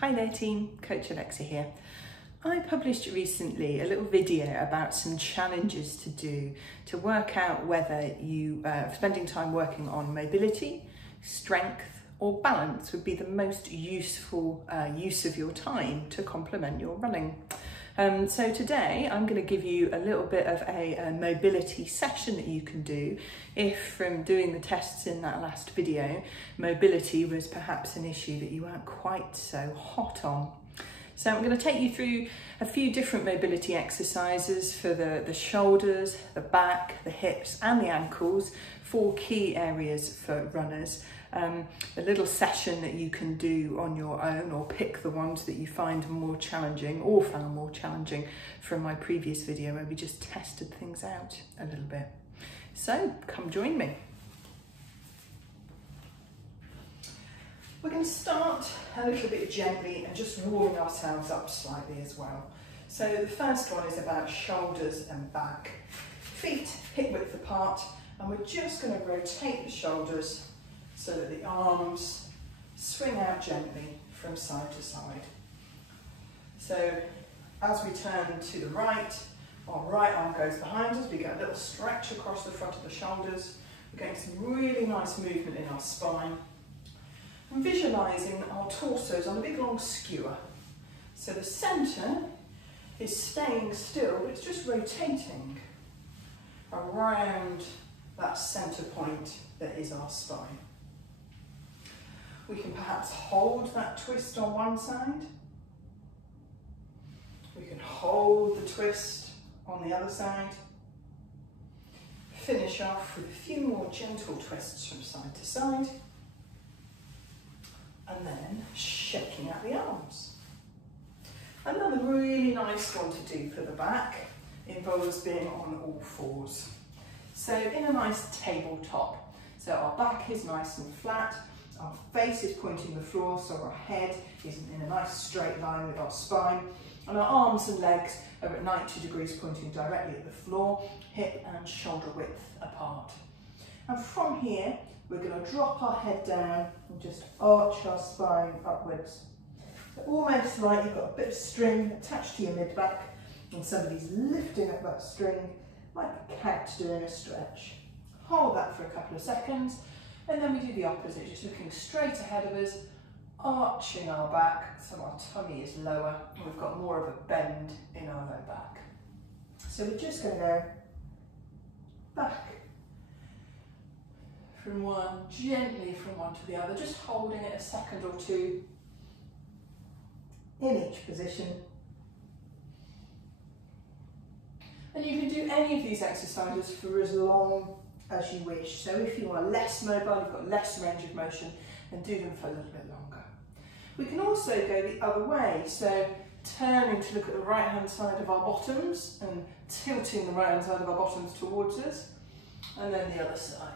Hi there team, Coach Alexa here. I published recently a little video about some challenges to do to work out whether you spending time working on mobility, strength or balance would be the most useful use of your time to complement your running. So today I'm going to give you a little bit of a mobility session that you can do if, from doing the tests in that last video, mobility was perhaps an issue that you weren't quite so hot on. So I'm going to take you through a few different mobility exercises for the shoulders, the back, the hips and the ankles, 4 key areas for runners. A little session that you can do on your own or pick the ones that you find more challenging or found more challenging from my previous video where we just tested things out a little bit. So come join me. We're going to start a little bit gently and just warming ourselves up slightly as well. So the first one is about shoulders and back. Feet hip width apart, and we're just going to rotate the shoulders so that the arms swing out gently from side to side. So as we turn to the right, our right arm goes behind us, we get a little stretch across the front of the shoulders, we're getting some really nice movement in our spine. And visualising our torsos on a big long skewer. So the centre is staying still, but it's just rotating around that centre point that is our spine. We can perhaps hold that twist on one side. We can hold the twist on the other side. Finish off with a few more gentle twists from side to side. And then shaking out the arms. Another really nice one to do for the back involves being on all fours. So in a nice tabletop. So our back is nice and flat, our face is pointing the floor, so our head is in a nice straight line with our spine, and our arms and legs are at 90 degrees pointing directly at the floor, hip and shoulder width apart. And from here, we're going to drop our head down and just arch our spine upwards. So almost like you've got a bit of string attached to your mid-back and somebody's lifting up that string like a cat doing a stretch. Hold that for a couple of seconds and then we do the opposite, just looking straight ahead of us, arching our back so our tummy is lower and we've got more of a bend in our low back. So we're just going to go back from one, gently from one to the other, just holding it a second or two in each position. And you can do any of these exercises for as long as you wish. So if you are less mobile, you've got less range of motion, then do them for a little bit longer. We can also go the other way, so turning to look at the right hand side of our bottoms and tilting the right hand side of our bottoms towards us, and then the other side.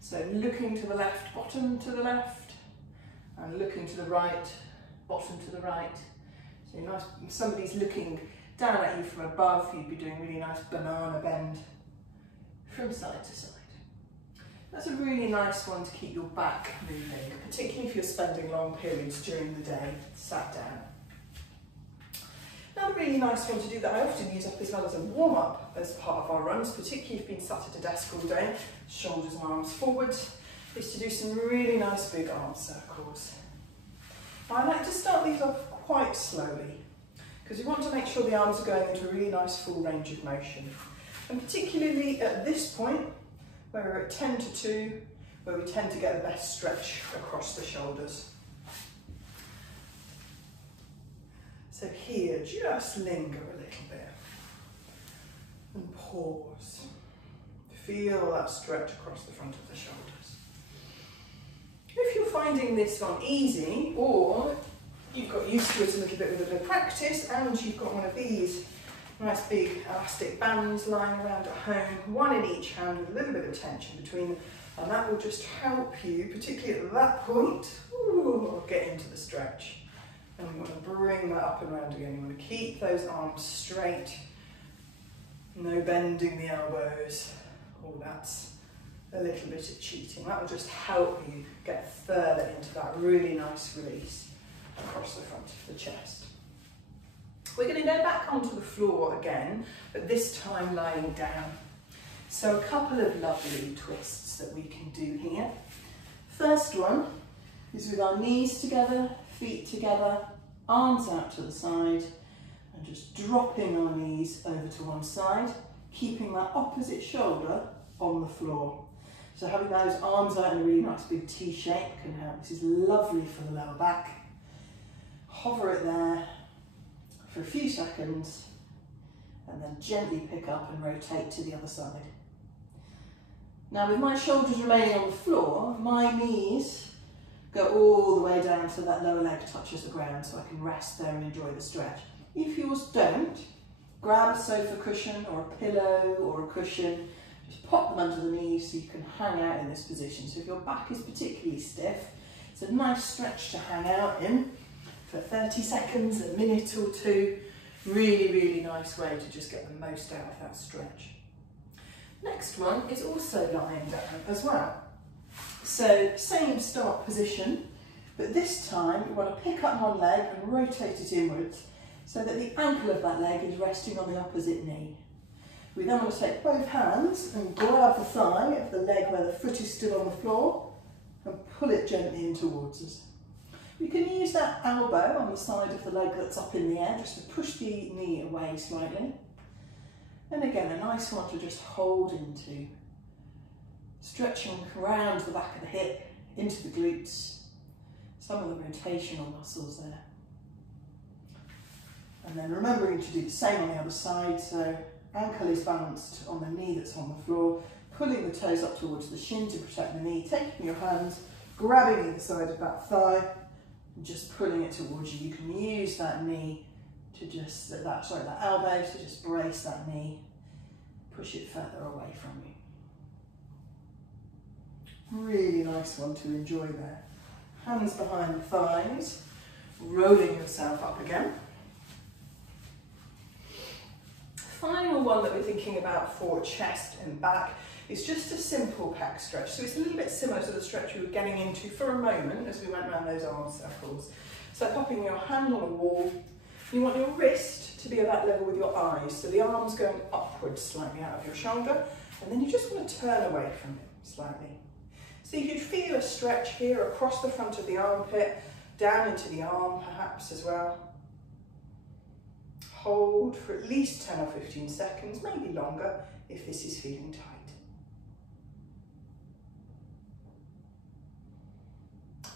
So looking to the left, bottom to the left, and looking to the right, bottom to the right. So nice, if somebody's looking down at you from above, you'd be doing really nice banana bend from side to side. That's a really nice one to keep your back moving, particularly if you're spending long periods during the day sat down. Another really nice one to do that I often use up as well as a warm-up as part of our runs, particularly if you've been sat at a desk all day, shoulders and arms forwards, is to do some really nice big arm circles. I like to start these off quite slowly because we want to make sure the arms are going into a really nice full range of motion. And particularly at this point, where we're at 10 to 2, where we tend to get the best stretch across the shoulders. So here, just linger a little bit and pause. Feel that stretch across the front of the shoulders. If you're finding this one easy, or you've got used to it a little bit with a bit of practice and you've got one of these nice big elastic bands lying around at home, one in each hand with a little bit of tension between them, and that will just help you, particularly at that point, get into the stretch. And we want to bring that up and round again. You want to keep those arms straight, no bending the elbows. Oh, that's a little bit of cheating. That will just help you get further into that really nice release. across the front of the chest. We're going to go back onto the floor again, but this time lying down. So a couple of lovely twists that we can do here. First one is with our knees together, feet together, arms out to the side, and just dropping our knees over to one side, keeping that opposite shoulder on the floor. So having those arms out in a really nice big T shape can help. This is lovely for the lower back. Hover it there for a few seconds, and then gently pick up and rotate to the other side. Now with my shoulders remaining on the floor, my knees go all the way down so that lower leg touches the ground, so I can rest there and enjoy the stretch. If yours don't, grab a sofa cushion or a pillow or a cushion, just pop them under the knees so you can hang out in this position. So if your back is particularly stiff, it's a nice stretch to hang out in for 30 seconds, a minute or two. Really, really nice way to just get the most out of that stretch. Next one is also lying down as well. So same start position, but this time we want to pick up one leg and rotate it inwards so that the ankle of that leg is resting on the opposite knee. We then want to take both hands and grab the thigh of the leg where the foot is still on the floor and pull it gently in towards us. We can use that elbow on the side of the leg that's up in the air just to push the knee away slightly. And again, a nice one to just hold into. Stretching around the back of the hip, into the glutes, some of the rotational muscles there. And then remembering to do the same on the other side, so ankle is balanced on the knee that's on the floor, pulling the toes up towards the shin to protect the knee, taking your hands, grabbing either side of that thigh, and just pulling it towards you. You can use that knee to just, that elbow to just brace that knee, push it further away from you. Really nice one to enjoy there. Hands behind the thighs, rolling yourself up again. Final one that we're thinking about for chest and back is just a simple pec stretch. So it's a little bit similar to the stretch we were getting into for a moment as we went around those arm circles. So popping your hand on a wall, you want your wrist to be at that level with your eyes. So the arm's going upwards slightly out of your shoulder, and then you just want to turn away from it slightly. So you could feel a stretch here across the front of the armpit, down into the arm perhaps as well. Hold for at least 10 or 15 seconds, maybe longer if this is feeling tight.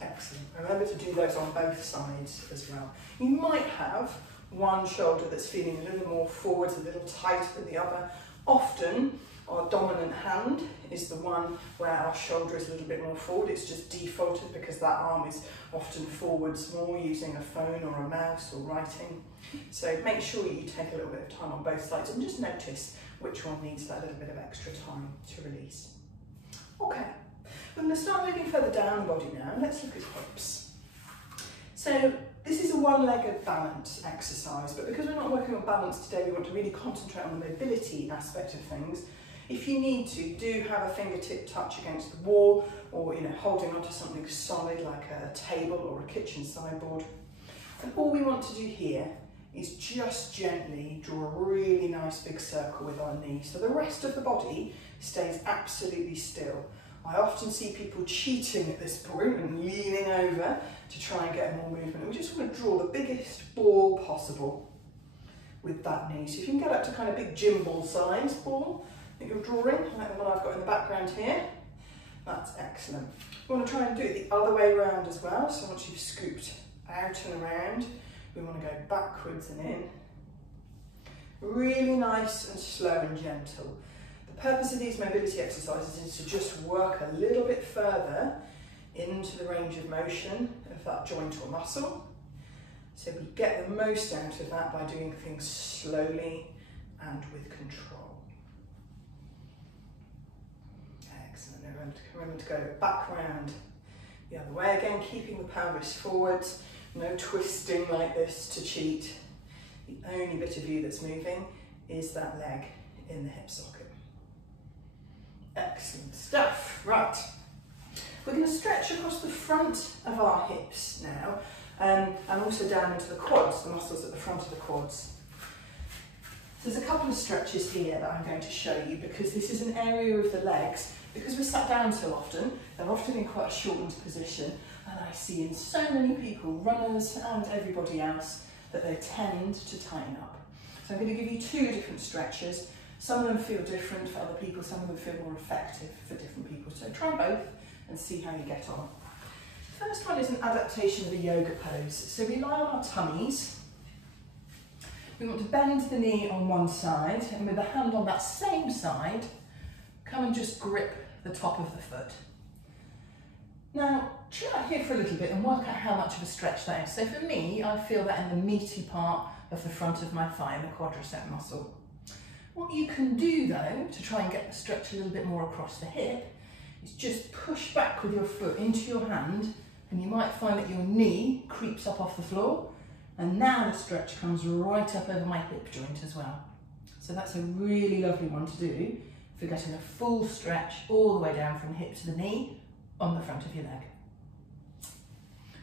Excellent. Remember to do those on both sides as well. You might have one shoulder that's feeling a little more forwards, a little tighter than the other. Often our dominant hand is the one where our shoulder is a little bit more forward. It's just defaulted because that arm is often forwards more using a phone or a mouse or writing. So make sure you take a little bit of time on both sides and just notice which one needs that little bit of extra time to release. Okay, we're going to start moving further down the body now. Let's look at hips. So this is a one-legged balance exercise, but because we're not working on balance today, we want to really concentrate on the mobility aspect of things. If you need to, do have a fingertip touch against the wall, or holding onto something solid like a table or a kitchen sideboard. And all we want to do here is just gently draw a really nice big circle with our knee, so the rest of the body stays absolutely still. I often see people cheating at this point and leaning over to try and get more movement. We just want to draw the biggest ball possible with that knee. So if you can get up to kind of big gym ball size ball that you're drawing, like the one I've got in the background here, that's excellent. We want to try and do it the other way around as well. So once you've scooped out and around, we want to go backwards and in. Really nice and slow and gentle. The purpose of these mobility exercises is to just work a little bit further into the range of motion of that joint or muscle. So we get the most out of that by doing things slowly and with control. Excellent. Remember to go back round the other way again, keeping the pelvis forwards. No twisting like this to cheat. The only bit of you that's moving is that leg in the hip socket. Excellent stuff. Right, we're going to stretch across the front of our hips now, and also down into the quads, the muscles at the front of the quads. So there's a couple of stretches here that I'm going to show you because this is an area of the legs. Because we're sat down so often, they're often in quite a shortened position, and I see in so many people, runners and everybody else, that they tend to tighten up. So I'm going to give you two different stretches. Some of them feel different for other people, some of them feel more effective for different people. So try both and see how you get on. The first one is an adaptation of a yoga pose. So we lie on our tummies. We want to bend the knee on one side, and with the hand on that same side, come and just grip the top of the foot. Now, chill out here for a little bit and work out how much of a stretch that is. So for me, I feel that in the meaty part of the front of my thigh, the quadricep muscle. What you can do though, to try and get the stretch a little bit more across the hip, is just push back with your foot into your hand, and you might find that your knee creeps up off the floor, and now the stretch comes right up over my hip joint as well. So that's a really lovely one to do for getting a full stretch all the way down from the hip to the knee on the front of your leg.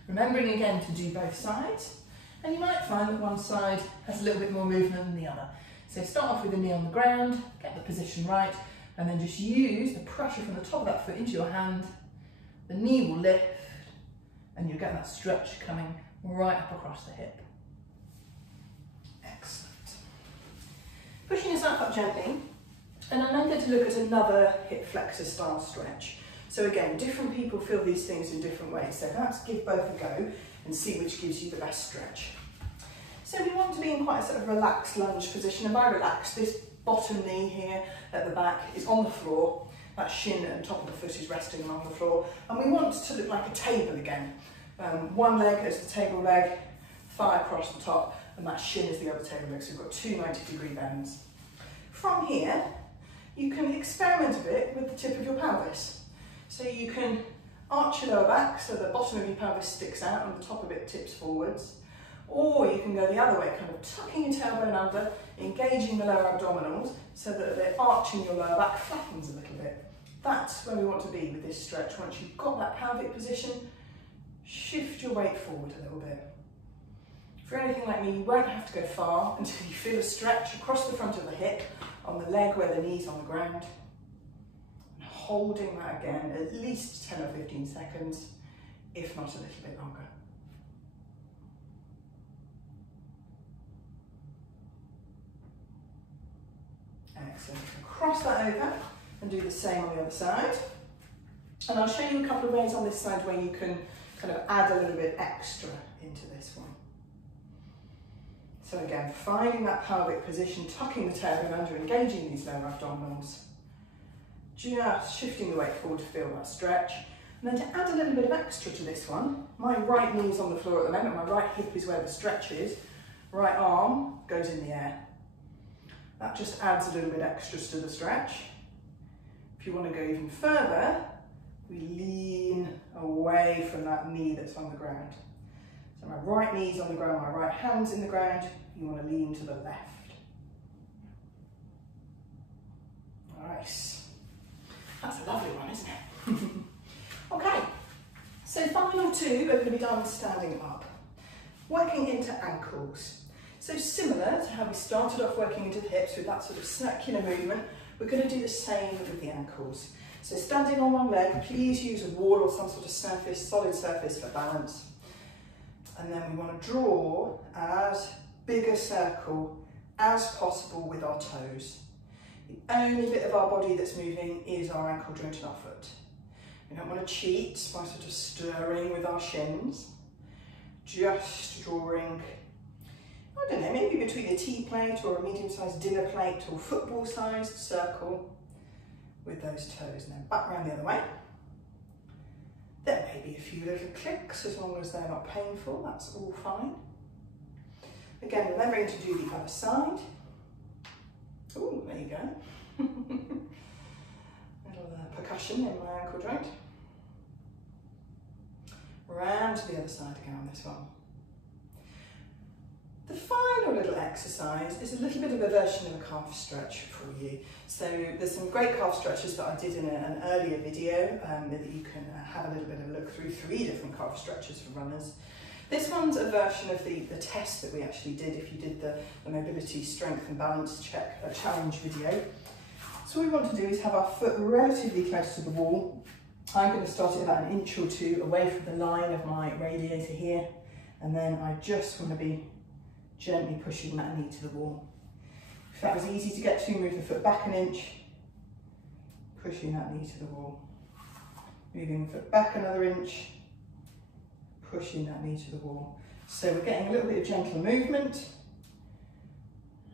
Remembering again to do both sides, and you might find that one side has a little bit more movement than the other. So start off with the knee on the ground, get the position right, and then just use the pressure from the top of that foot into your hand. The knee will lift, and you'll get that stretch coming right up across the hip. Excellent. Pushing yourself up gently, and I'm then going to look at another hip flexor style stretch. So again, different people feel these things in different ways, so perhaps give both a go and see which gives you the best stretch. So we want to be in quite a sort of relaxed lunge position, and by relaxed, this bottom knee here at the back is on the floor, that shin and top of the foot is resting along the floor, and we want to look like a table again. One leg is the table leg, thigh across the top, and that shin is the other table leg, so we've got two 90-degree bends. From here, you can experiment a bit with the tip of your pelvis. So you can arch your lower back so the bottom of your pelvis sticks out and the top of it tips forwards. Or you can go the other way, kind of tucking your tailbone under, engaging the lower abdominals so that the arch in your lower back flattens a little bit. That's where we want to be with this stretch. Once you've got that pelvic position, shift your weight forward a little bit. If you're anything like me, you won't have to go far until you feel a stretch across the front of the hip, on the leg where the knee's on the ground. And holding that again, at least 10 or 15 seconds, if not a little bit longer. Excellent. Cross that over and do the same on the other side. And I'll show you a couple of ways on this side where you can kind of add a little bit extra into this one. So again, finding that pelvic position, tucking the tailbone under, engaging these lower abdominals. Just shifting the weight forward to feel that stretch. And then to add a little bit of extra to this one, my right knee's on the floor at the moment, my right hip is where the stretch is, right arm goes in the air. That just adds a little bit extra to the stretch. If you want to go even further, we lean away from that knee that's on the ground. So my right knee's on the ground, my right hand's in the ground, you want to lean to the left. Nice. That's a lovely one, isn't it? Okay, so final two are going to be done standing up. Working into ankles. So similar to how we started off working into the hips with that sort of circular movement, we're going to do the same with the ankles. So standing on one leg, please use a wall or some sort of surface, solid surface for balance. And then we want to draw as big a circle as possible with our toes. The only bit of our body that's moving is our ankle joint and our foot. We don't want to cheat by sort of stirring with our shins. Just drawing, I don't know, maybe between a tea plate or a medium-sized dinner plate or football-sized circle with those toes. And then back round the other way. There may be a few little clicks as long as they're not painful, that's all fine. Again, remembering to do the other side. Oh, there you go. Little percussion in my ankle joint. Round to the other side again on this one. The final little exercise is a little bit of a version of a calf stretch for you. So there's some great calf stretches that I did in an earlier video that you can have a little bit of a look through, 3 different calf stretches for runners. This one's a version of the test that we actually did if you did the mobility, strength and balance challenge video. So what we want to do is have our foot relatively close to the wall. I'm going to start it about 1 inch or 2 away from the line of my radiator here, and then I just want to be gently pushing that knee to the wall. If that was easy to get to, move the foot back 1 inch, pushing that knee to the wall. Moving the foot back another inch, pushing that knee to the wall. So we're getting a little bit of gentle movement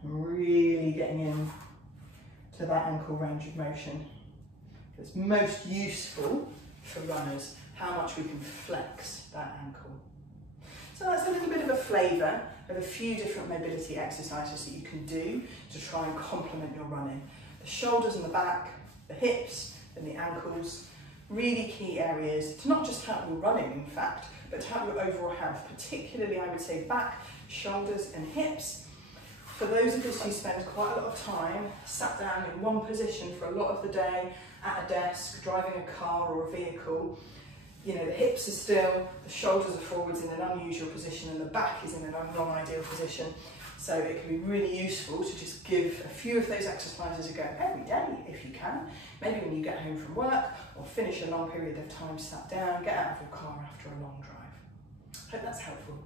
and really getting in to that ankle range of motion. It's most useful for runners, how much we can flex that ankle. So that's a little bit of a flavour of a few different mobility exercises that you can do to try and complement your running. The shoulders and the back, the hips and the ankles, really key areas to not just help your running in fact, but to help your overall health, particularly I would say back, shoulders and hips. For those of us who spend quite a lot of time sat down in one position for a lot of the day, at a desk, driving a car or a vehicle, you know, the hips are still, the shoulders are forwards in an unusual position and the back is in a non-ideal position. So it can be really useful to just give a few of those exercises a go every day if you can. Maybe when you get home from work or finish a long period of time sat down, get out of your car after a long drive. Hope that's helpful.